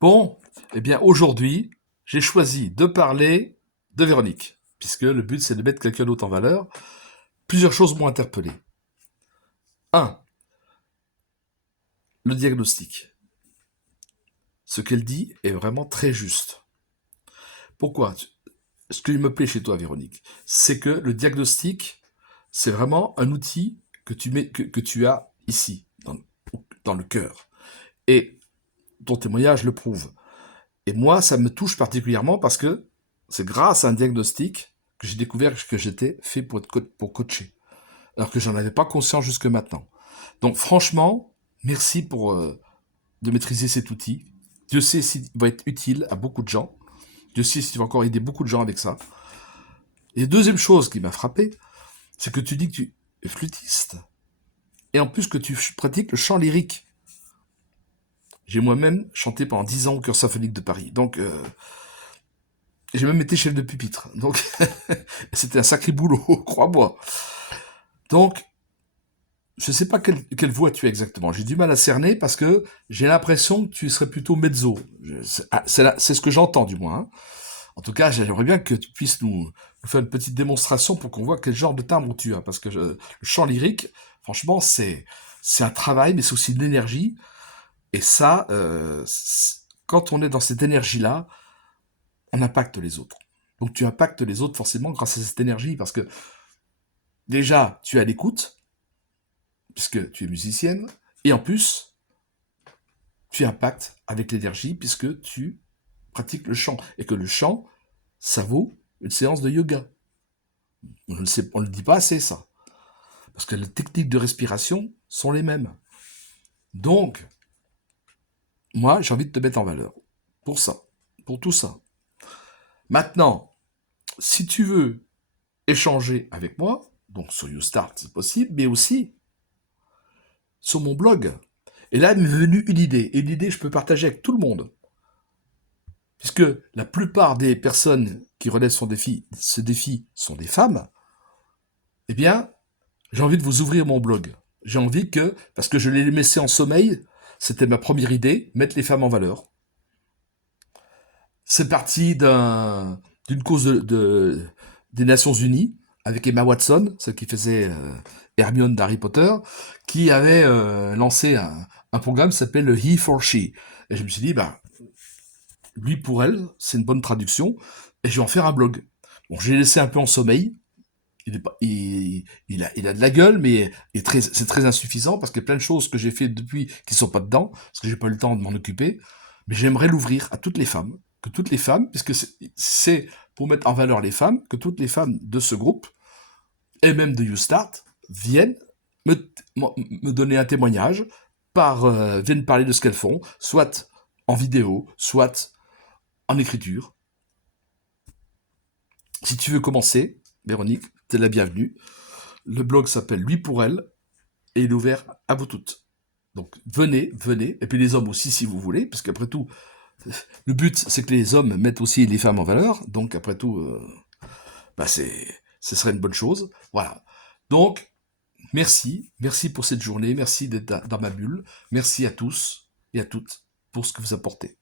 Bon, eh bien aujourd'hui, j'ai choisi de parler de Véronique, puisque le but c'est de mettre quelqu'un d'autre en valeur. Plusieurs choses m'ont interpellé. Un, le diagnostic. Ce qu'elle dit est vraiment très juste. Pourquoi? Ce qui me plaît chez toi, Véronique, c'est que le diagnostic, c'est vraiment un outil que tu as ici, dans le cœur. Et ton témoignage le prouve. Et moi, ça me touche particulièrement parce que c'est grâce à un diagnostic que j'ai découvert que j'étais fait pour coacher, alors que j'en avais pas conscience jusque maintenant. Donc franchement, merci de maîtriser cet outil. Dieu sait s'il va être utile à beaucoup de gens. Dieu sait s'il va encore aider beaucoup de gens avec ça. Et deuxième chose qui m'a frappé, c'est que tu dis que tu es flûtiste. Et en plus que tu pratiques le chant lyrique. J'ai moi-même chanté pendant 10 ans au Chœur symphonique de Paris. Donc, j'ai même été chef de pupitre. Donc, c'était un sacré boulot, crois-moi. Donc, je ne sais pas quelle voix tu as exactement. J'ai du mal à cerner parce que j'ai l'impression que tu serais plutôt mezzo. C'est ce que j'entends du moins, hein. En tout cas, j'aimerais bien que tu puisses nous faire une petite démonstration pour qu'on voit quel genre de timbre tu as. Parce que le chant lyrique, franchement, c'est un travail, mais c'est aussi de l'énergie. Et ça, quand on est dans cette énergie-là, on impacte les autres. Donc tu impactes les autres forcément grâce à cette énergie. Parce que déjà, tu es à l'écoute, puisque tu es musicienne. Et en plus, tu impactes avec l'énergie, puisque tu pratiques le chant. Et que le chant, ça vaut une séance de yoga. On ne le dit pas assez, ça. Parce que les techniques de respiration sont les mêmes. Donc, moi, j'ai envie de te mettre en valeur. Pour ça. Pour tout ça. Maintenant, si tu veux échanger avec moi, donc sur YouStart, c'est possible, mais aussi sur mon blog. Et là, il m'est venu une idée. Et l'idée, je peux partager avec tout le monde. Puisque la plupart des personnes qui relèvent ce défi sont des femmes, eh bien, j'ai envie de vous ouvrir mon blog. J'ai envie que, parce que je l'ai laissé en sommeil, c'était ma première idée, mettre les femmes en valeur. C'est parti d'une cause des Nations Unies, avec Emma Watson, celle qui faisait Hermione d'Harry Potter, qui avait lancé un programme qui s'appelle le He for She. Et je me suis dit, bah, lui pour elle, c'est une bonne traduction, et je vais en faire un blog. Bon, j'ai laissé un peu en sommeil, il a de la gueule, mais c'est très insuffisant parce qu'il y a plein de choses que j'ai fait depuis qui sont pas dedans, parce que j'ai pas eu le temps de m'en occuper. Mais j'aimerais l'ouvrir à toutes les femmes, que toutes les femmes, puisque c'est pour mettre en valeur les femmes, que toutes les femmes de ce groupe, et même de YouStart, viennent me donner un témoignage, viennent parler de ce qu'elles font, soit en vidéo, soit en écriture. Si tu veux commencer, Véronique, t'es la bienvenue. Le blog s'appelle Lui pour elle et il est ouvert à vous toutes. Donc venez, venez, et puis les hommes aussi si vous voulez, parce qu'après tout, le but c'est que les hommes mettent aussi les femmes en valeur, donc après tout, bah ce serait une bonne chose. Voilà. Donc, merci pour cette journée, merci d'être dans ma bulle, merci à tous et à toutes pour ce que vous apportez.